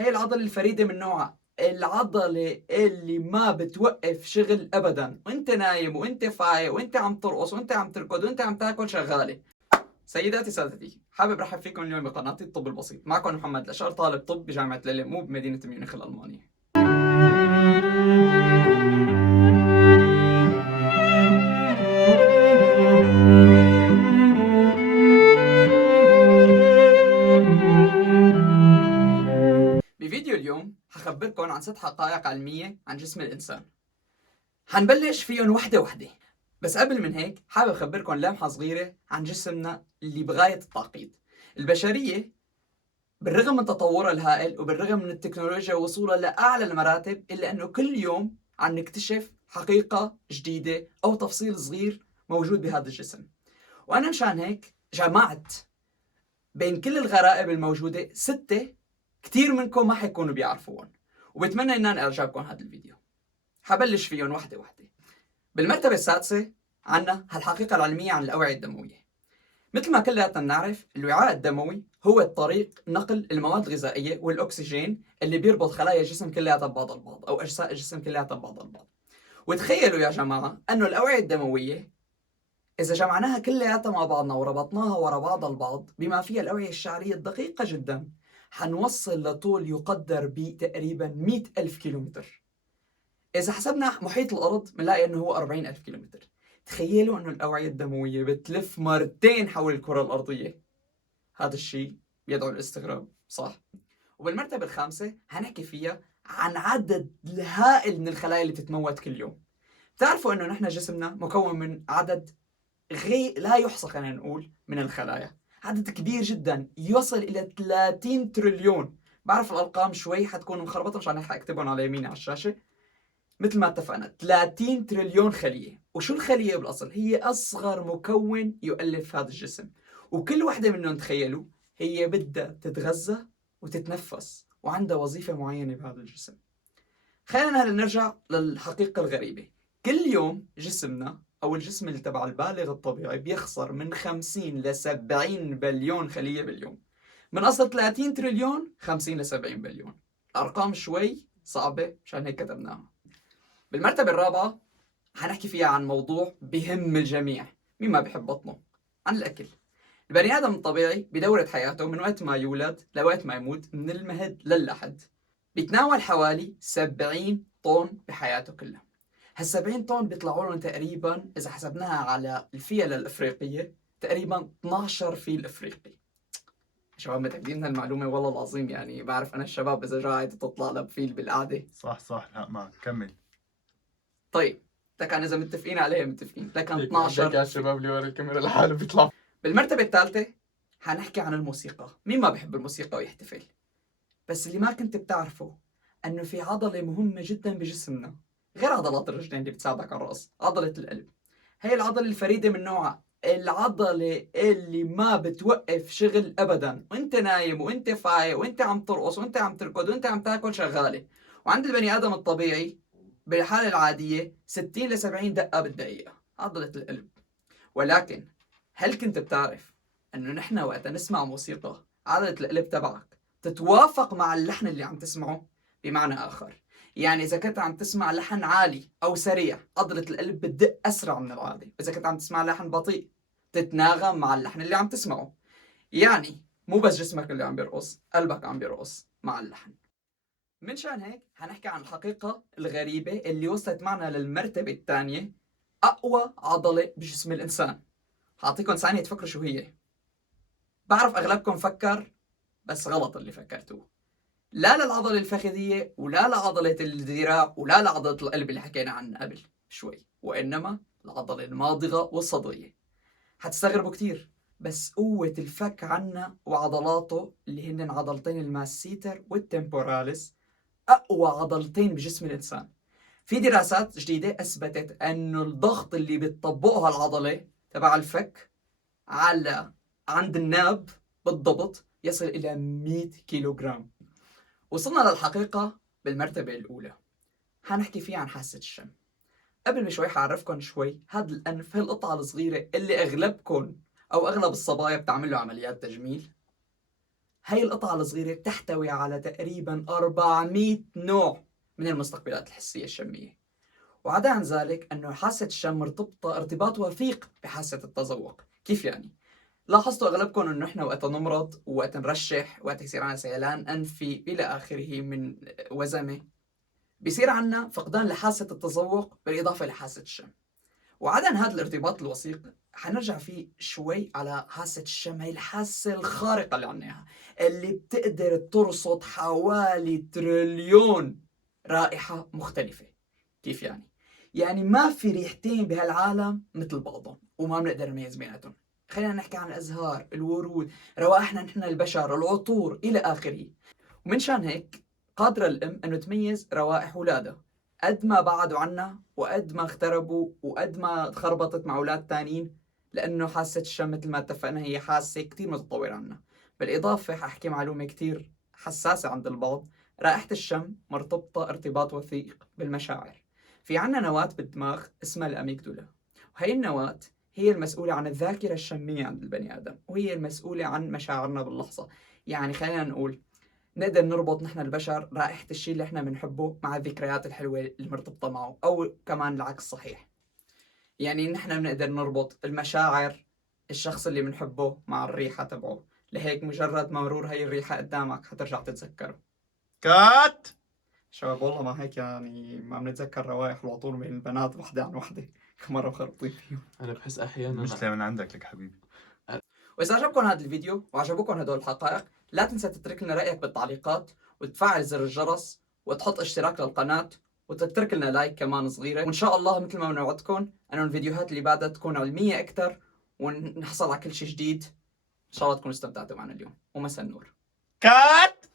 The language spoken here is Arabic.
هي العضلة الفريدة من نوعها، العضلة اللي ما بتوقف شغل أبدا، وانت نايم وانت فايق وانت عم ترقص وانت عم تركض وانت عم تاكل شغالة. سيداتي سادتي، حابب رحب فيكم اليوم بقناتي الطب البسيط. معكم محمد الأشقر، طالب طب بجامعة ليلمو بمدينة ميونخ الألمانية. بفيديو اليوم حخبركم عن 6 حقائق علمية عن جسم الإنسان. حنبلش فيهم وحدة وحدة، بس قبل من هيك حابب أخبركم لمحة صغيرة عن جسمنا اللي بغاية التعقيد. البشرية بالرغم من تطورها الهائل وبالرغم من التكنولوجيا ووصولها لأعلى المراتب، إلا أنه كل يوم عم نكتشف حقيقة جديدة أو تفصيل صغير موجود بهذا الجسم. وأنا مشان هيك جمعت بين كل الغرائب الموجودة 6 كتير منكم ما حيكونوا بيعرفوهم، وبتمنى إن أنا أعجبكم هذا الفيديو. حبلش فيهم وحدة وحدة. بالمرتبة السادسة عنا هالحقيقة العلمية عن الأوعية الدموية. مثل ما كلياتنا بنعرف، الوعاء الدموي هو الطريق نقل المواد الغذائية والأكسجين اللي بيربط خلايا الجسم كلياتها ببعض البعض، أو أجزاء الجسم كلياتها ببعض البعض. وتخيلوا يا جماعة أنه الأوعية الدموية إذا جمعناها كلياتها مع بعضنا وربطناها ورا بعض البعض بما فيها الأوعية الشعرية الدقيقة جدا، حنوصل لطول يقدر بتقريبا 100,000 كيلومتر. إذا حسبنا محيط الأرض بنلاقي أنه هو 40,000 كيلومتر. تخيلوا أنه الأوعية الدموية بتلف مرتين حول الكرة الأرضية. هذا الشيء يدعو للاستغراب، صح؟ وبالمرتبة الخامسة هنحكي فيها عن عدد الهائل من الخلايا اللي بتتموت كل يوم. بتعرفوا أنه نحن جسمنا مكون من عدد لا يحصى، خلينا نقول، من الخلايا. عدد كبير جدا يصل إلى 30 تريليون. بعرف الأرقام شوي حتكون مخربطة، مشان هيك حاكتبهم على يميني على الشاشة. مثل ما اتفقنا 30 تريليون خلية. وشو الخلية بالأصل؟ هي أصغر مكون يؤلف هذا الجسم، وكل وحدة منهم تخيلوا هي بدها تتغذى وتتنفس وعندها وظيفة معينة بهذا الجسم. خلينا هلا نرجع للحقيقة الغريبة. كل يوم جسمنا أو الجسم اللي تبع البالغ الطبيعي بيخسر من 50 ل 70 بليون خلية باليوم. من أصل 30 تريليون 50 ل 70 بليون. أرقام شوي صعبة، مشان هيك كتبناها. بالمرتبة الرابعة حنحكي فيها عن موضوع بهم الجميع، مين ما بيحب بطنه، عن الأكل. البني آدم الطبيعي بدورة حياته من وقت ما يولد لوقت ما يموت، من المهد للحد، بيتناول حوالي 70 طن بحياته كلها. هال70 طن بيطلعوا لهم تقريبا، إذا حسبناها على الفيلة الأفريقية، تقريبا 12 فيل أفريقي. شباب متأكدين من هالمعلومة؟ والله العظيم يعني بعرف أنا الشباب إذا جاعت تطلع لها بفيل بالقعدة. صح، لا معك كمل. طيب لكن إذا متفقين عليها متفقين، لكن بدك 12 على الشباب اللي ورا الكاميرا لحاله بيطلع. بالمرتبة الثالثة حنحكي عن الموسيقى. مين ما بيحب الموسيقى ويحتفل؟ بس اللي ما كنت بتعرفه أنه في عضلة مهمة جدا بجسمنا غير عضلات الرجلين اللي بتساعدك على الرأس، عضلة القلب. هي العضلة الفريدة من نوعها، العضلة اللي ما بتوقف شغل أبدا، وانت نايم وانت فايق وانت عم ترقص وانت عم تركض وانت عم تاكل شغالة. وعند البني آدم الطبيعي بالحالة العادية 60 ل 70 دقة بالدقيقة، عضلة القلب. ولكن هل كنت بتعرف انه نحن وقت نسمع موسيقى عضلة القلب تبعك تتوافق مع اللحن اللي عم تسمعه؟ بمعنى آخر، يعني إذا كنت عم تسمع لحن عالي أو سريع، عضلة القلب بتدق أسرع من العادي. إذا كنت عم تسمع لحن بطيء، تتناغم مع اللحن اللي عم تسمعه. يعني مو بس جسمك اللي عم بيرقص، قلبك عم بيرقص مع اللحن. منشان هيك حنحكي عن الحقيقة الغريبة اللي وصلت معنا للمرتبة الثانية، أقوى عضلة بجسم الإنسان. هعطيكم ثانية تفكروا شو هي. بعرف أغلبكم فكر، بس غلط اللي فكرتوه. لا للعضلة الفخذية ولا لعضلة الذراع ولا لعضلة القلب اللي حكينا عنها قبل شوي، وإنما العضلة الماضغة والصدرية. حتستغربوا كتير، بس قوة الفك عنا وعضلاته اللي هن عضلتين الماسيتر والتمبوراليس أقوى عضلتين بجسم الإنسان. في دراسات جديدة أثبتت أنه الضغط اللي بتطبقها العضلة تبع الفك على عند الناب بالضبط يصل إلى 100 كيلوغرام. وصلنا للحقيقة بالمرتبة الأولى، حنحكي فيها عن حاسة الشم. قبل بشوي حعرفكم شوي هذا الأنف، هالقطعة الصغيرة اللي أغلبكم أو أغلب الصبايا بتعمل له عمليات تجميل. هاي القطعة الصغيرة تحتوي على تقريبا 400 نوع من المستقبلات الحسية الشمية. وعدا عن ذلك أنه حاسة الشم مرتبطة ارتباط وثيق بحاسة التذوق. كيف يعني؟ لاحظتوا أغلبكم أنه إحنا وقت نمرض وقت نرشح وقت يصير عنا سيلان أنفي إلى آخره من وزمة، بيصير عنا فقدان لحاسة التذوق بالإضافة لحاسة الشم. وعدا هذا الارتباط الوثيق حنرجع فيه شوي على حاسة الشم، هي الحاسة الخارقة اللي عناها اللي بتقدر ترصد حوالي تريليون رائحة مختلفة. كيف يعني؟ يعني ما في ريحتين بهالعالم مثل بعضهم وما بنقدر نميز بيناتهم. خلينا نحكي عن الأزهار، الورود، روائحنا نحن البشر، العطور إلى آخره. ومن شان هيك قادرة الأم أنه تميز روائح أولادها قد ما بعدوا عنا وقد ما اغتربوا وقد ما تخربطت مع أولاد تانيين، لأنه حاسة الشم مثل ما اتفقنا هي حاسة كتير متطورة عنا. بالإضافة حأحكي معلومة كتير حساسة عند البعض، رائحة الشم مرتبطة ارتباط وثيق بالمشاعر. في عنا نواة بالدماغ اسمها الأميجدولا، وهي النواة هي المسؤولة عن الذاكرة الشمية عند البني آدم، وهي المسؤولة عن مشاعرنا باللحظة. يعني خلينا نقول نقدر نربط نحن البشر رائحة الشيء اللي احنا بنحبه مع الذكريات الحلوة اللي مرتبطة معه، أو كمان العكس صحيح. يعني نحن بنقدر نربط المشاعر الشخص اللي بنحبه مع الريحة تبعه، لهيك مجرد ما مرور هاي الريحة قدامك حترجع تتذكره. كات. شباب والله ما هيك يعني ما بنتذكر روائح العطور بين البنات وحدة عن وحدة مرة مخربطين فيهم. انا بحس احيانا المشكلة من عندك لك حبيبي. وإذا عجبكم هذا الفيديو وعجبكم هدول الحقائق، لا تنسى تترك لنا رأيك بالتعليقات وتفعل زر الجرس وتحط اشتراك للقناة وتترك لنا لايك كمان صغيرة. وإن شاء الله مثل ما بنوعدكم أنه الفيديوهات اللي بعدها تكون علمية أكثر ونحصل على كل شيء جديد. إن شاء الله تكونوا استمتعتوا معنا اليوم، ومساء النور. كات.